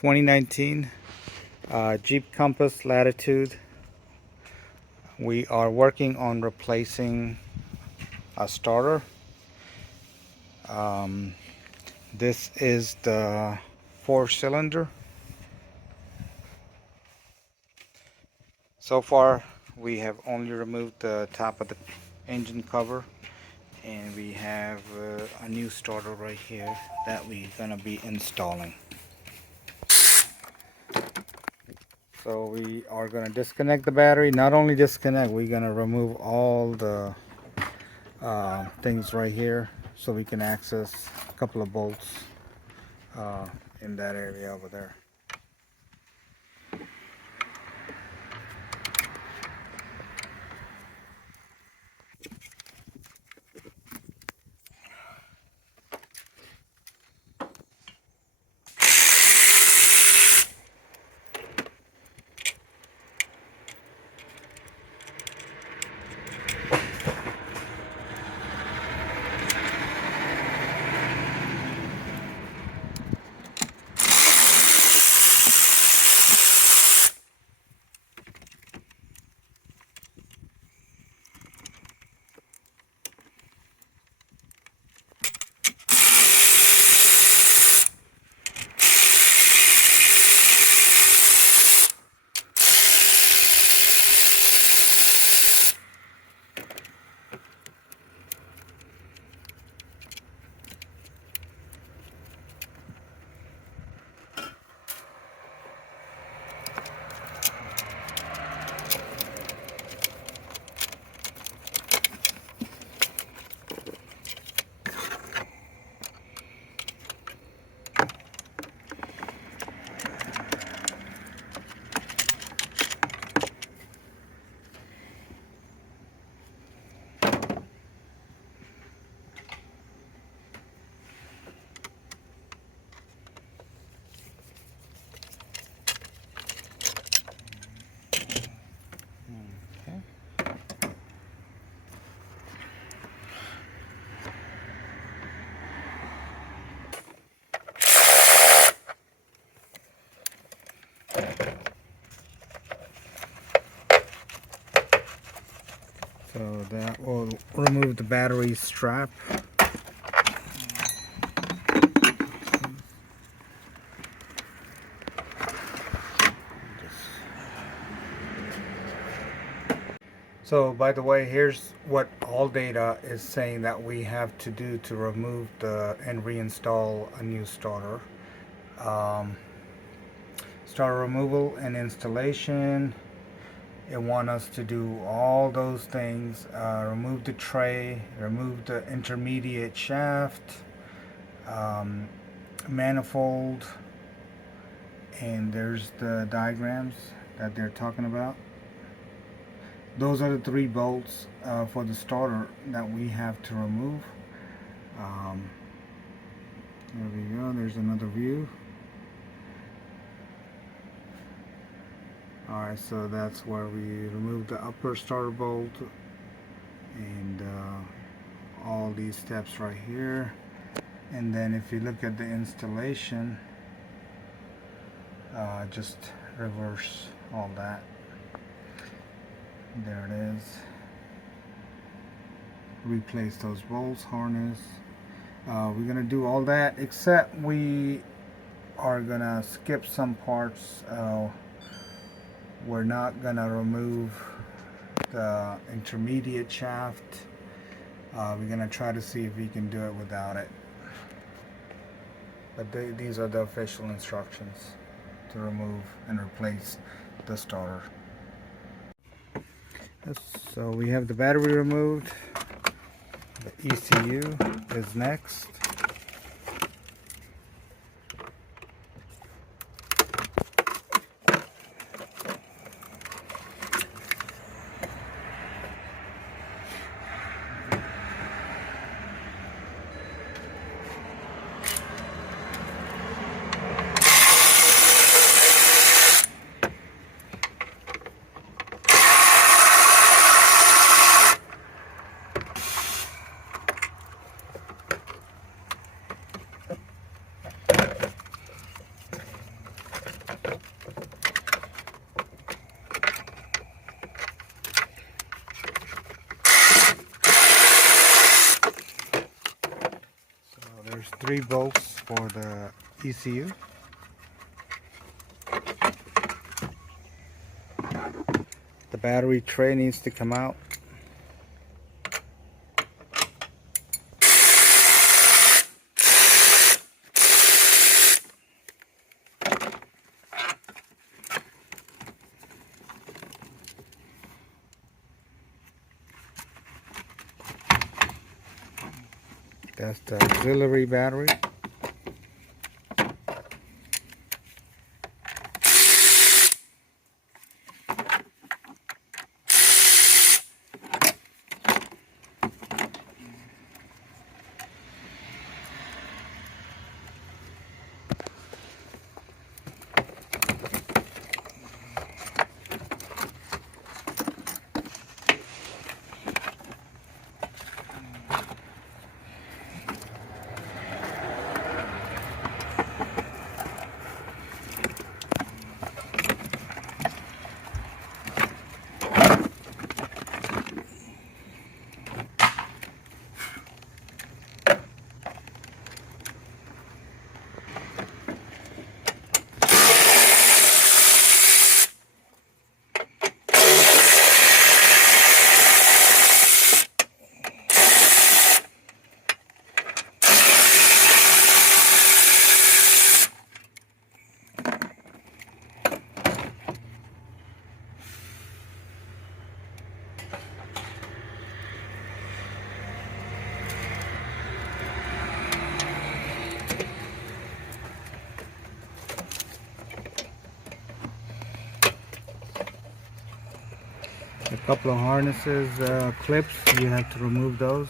2019 Jeep Compass Latitude. We are working on replacing a starter. This is the 4-cylinder. So far we have only removed the top of the engine cover, and we have a new starter right here that we're gonna be installing. So we are going to disconnect the battery. Not only disconnect, we're going to remove all the things right here so we can access a couple of bolts in that area over there. So that will remove the battery strap. So by the way, here's what all data is saying that we have to do to remove and reinstall a new starter. Starter removal and installation. It wants us to do all those things. Remove the tray, remove the intermediate shaft, manifold, and there's the diagrams that they're talking about. Those are the 3 bolts for the starter that we have to remove. There we go, there's another view. Alright, so that's where we remove the upper starter bolt and all these steps right here. And then if you look at the installation, just reverse all that. There it is. Replace those bolts, harness. We're gonna do all that, except we are gonna skip some parts. We're not gonna remove the intermediate shaft. We're gonna try to see if we can do it without it. But these are the official instructions to remove and replace the starter. So we have the battery removed. The ECU is next. There's 3 bolts for the ECU. The battery tray needs to come out. That's the auxiliary battery. A couple of harnesses, clips, you have to remove those.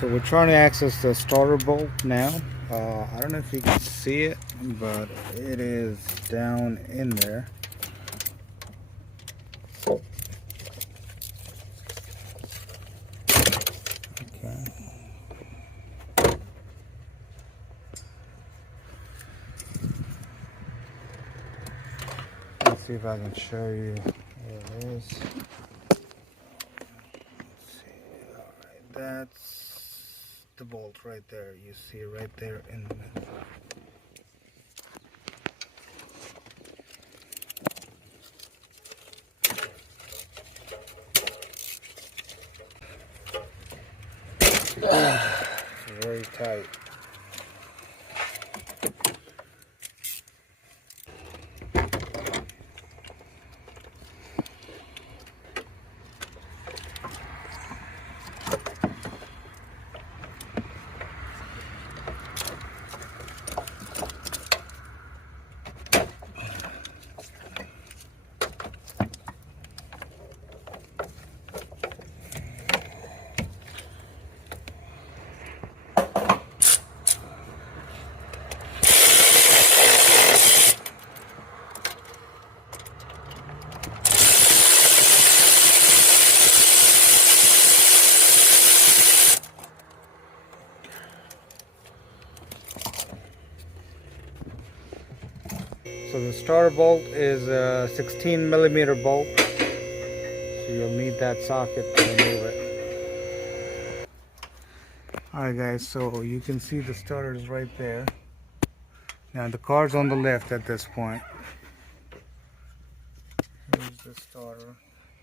So we're trying to access the starter bolt now. I don't know if you can see it, but it is down in there. Okay. Let's see if I can show you where it is. Let's see. All right, that's the bolt right there. You see it right there in the middle. It's very tight. So the starter bolt is a 16 millimeter bolt, so you'll need that socket to remove it. Alright guys, so you can see the starter is right there. Now the car's on the left at this point. Here's the starter.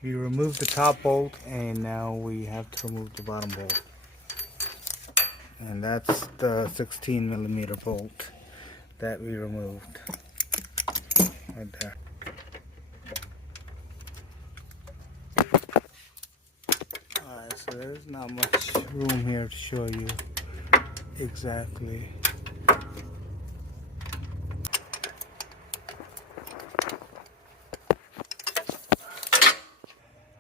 We removed the top bolt and now we have to remove the bottom bolt. And that's the 16 millimeter bolt that we removed. right there. Alright, so there's not much room here to show you exactly.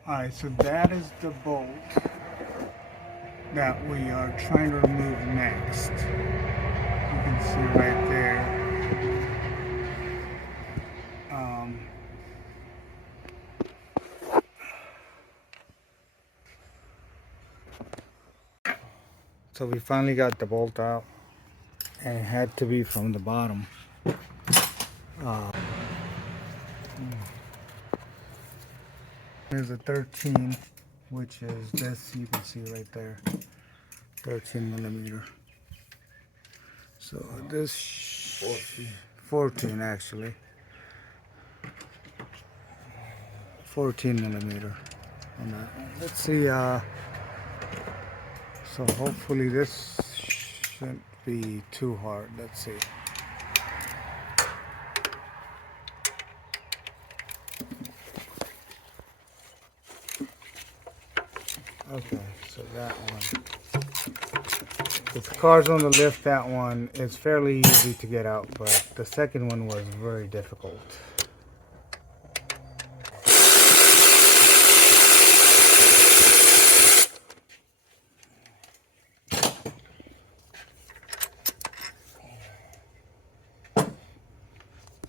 Alright, so that is the bolt that we are trying to remove next. You can see right there. So we finally got the bolt out, and it had to be from the bottom. There's a 13, which is this, you can see right there, 13 millimeter. So this 14 actually, 14 millimeter on that. Let's see. So hopefully this shouldn't be too hard. Let's see. Okay, so that one. With the cars on the lift, that one is fairly easy to get out, but the second one was very difficult.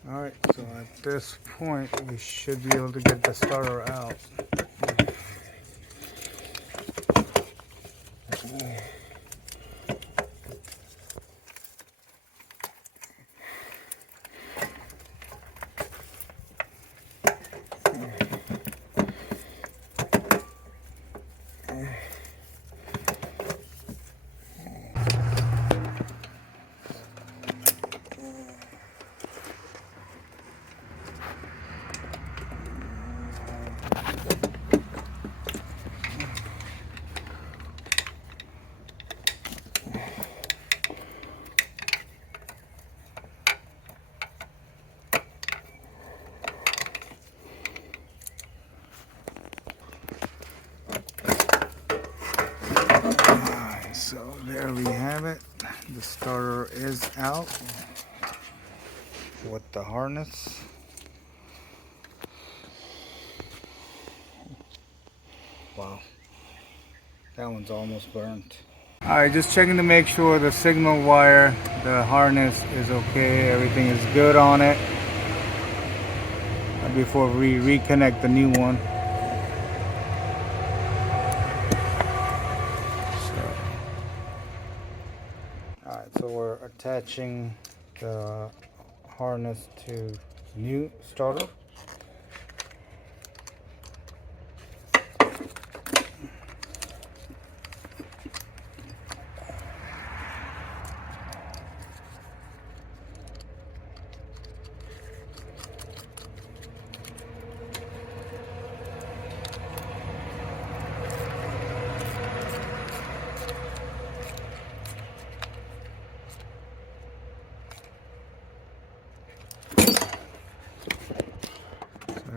Alright, so at this point we should be able to get the starter out. So there we have it. The starter is out with the harness. Wow, that one's almost burnt. Alright, just checking to make sure the signal wire, the harness is okay, everything is good on it before we reconnect the new one. Alright, so we're attaching the harness to new starter.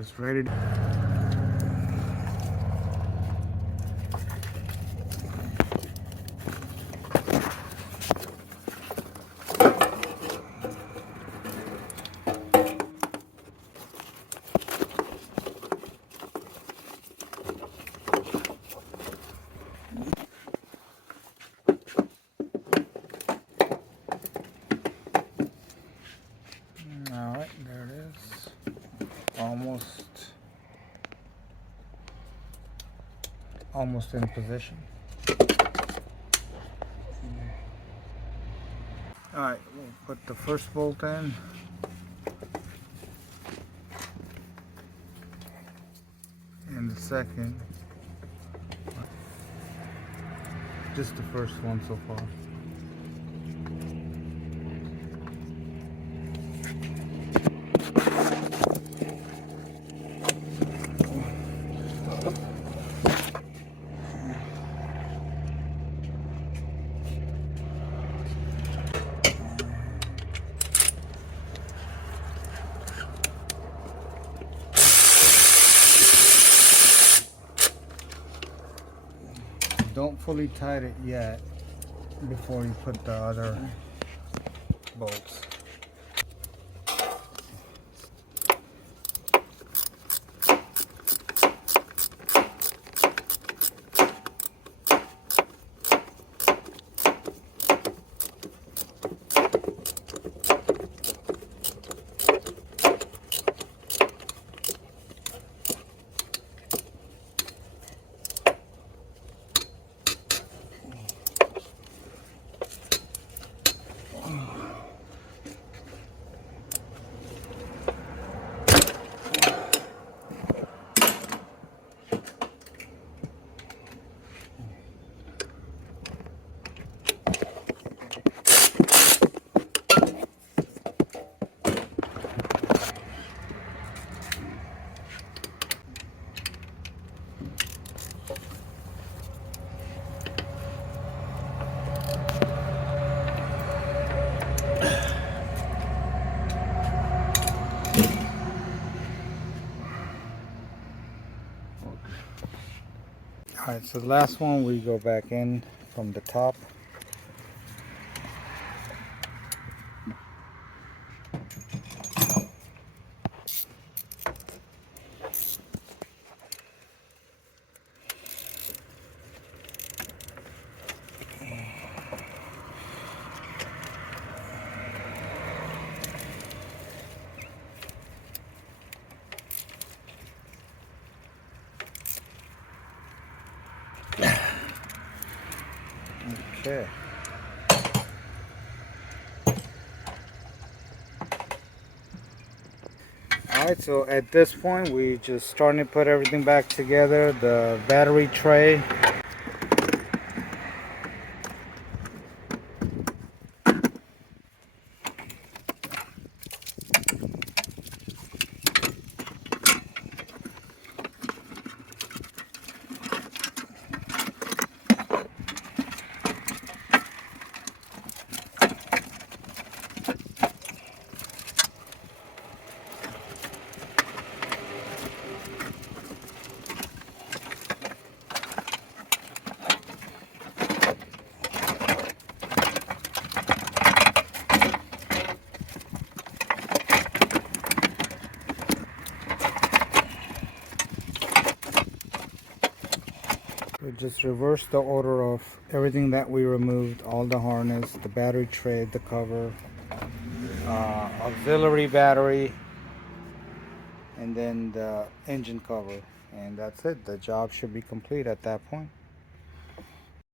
It's ready to... Alright, there it is. Almost in position. Alright, we'll put the first bolt in. And the second. Just the first one so far. don't fully tight it yet before you put the other bolts. Alright, so the last one we go back in from the top. Okay. Alright, so at this point we just starting to put everything back together. The battery tray. We just reverse the order of everything that we removed, all the harness, the battery tray, the cover, auxiliary battery, and then the engine cover, and that's it. The job should be complete at that point.